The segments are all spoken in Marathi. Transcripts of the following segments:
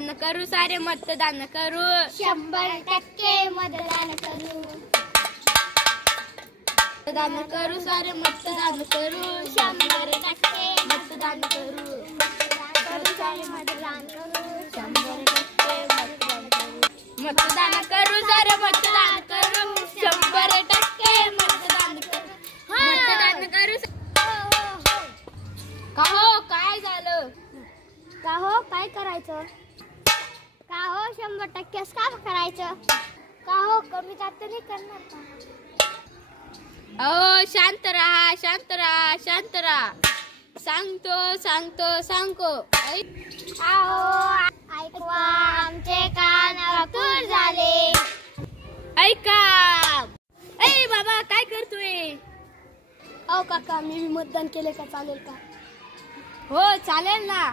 मतदान करू, सारे मतदान करू, 100% मतदान करू, मतदान करू, सारे मतदान करू, 100% मतदान करू, सारे मतदान करू, 100% मतदान करू, मतदान करू, सारे मतदान करू, 100% मतदान करू, मतदान करू. का हो, काय झालं? का हो काय करायचं? का हो 100% का करायचं? का हो कमी जास्त नाही करणार का? अहो शांत राहा, शांत राहा, शांत राहा. सांगतो सांगतो सांगतो. आहो ऐकवा आमचे कान वाकूर झाले. ऐका. ए बाबा काय करतोय? अहो काका मी मतदान केले का चालेल का? हो चालेल ना,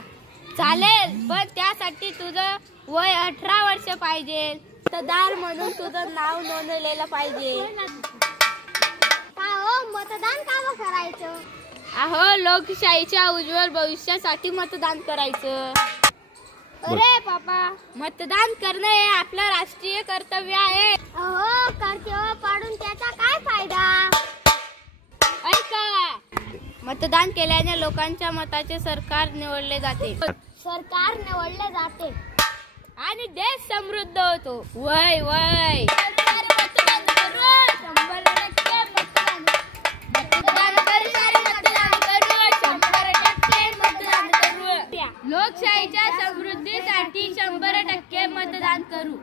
चालेल, पण त्यासाठी तुझं वय 18 वर्ष पाहिजे. मतदार म्हणून तुझं नाव नोंदवलेलं पाहिजे. का हो मतदान का करायचं? अहो लोकशाहीच्या उज्ज्वल भविष्यासाठी मतदान करायचं. अरे बाबा मतदान करणं हे आपलं राष्ट्रीय कर्तव्य आहे. अहो कर्तव्य पाडून त्याचा काय फायदा? ऐका. मतदान केल्याने लोकांच्या मताचे सरकार निवडले जाते. सरकार निवडले जाते आणि देश समृद्ध होतो. वय वय लोकशाहीच्या समृद्धीसाठी 100% मतदान करू.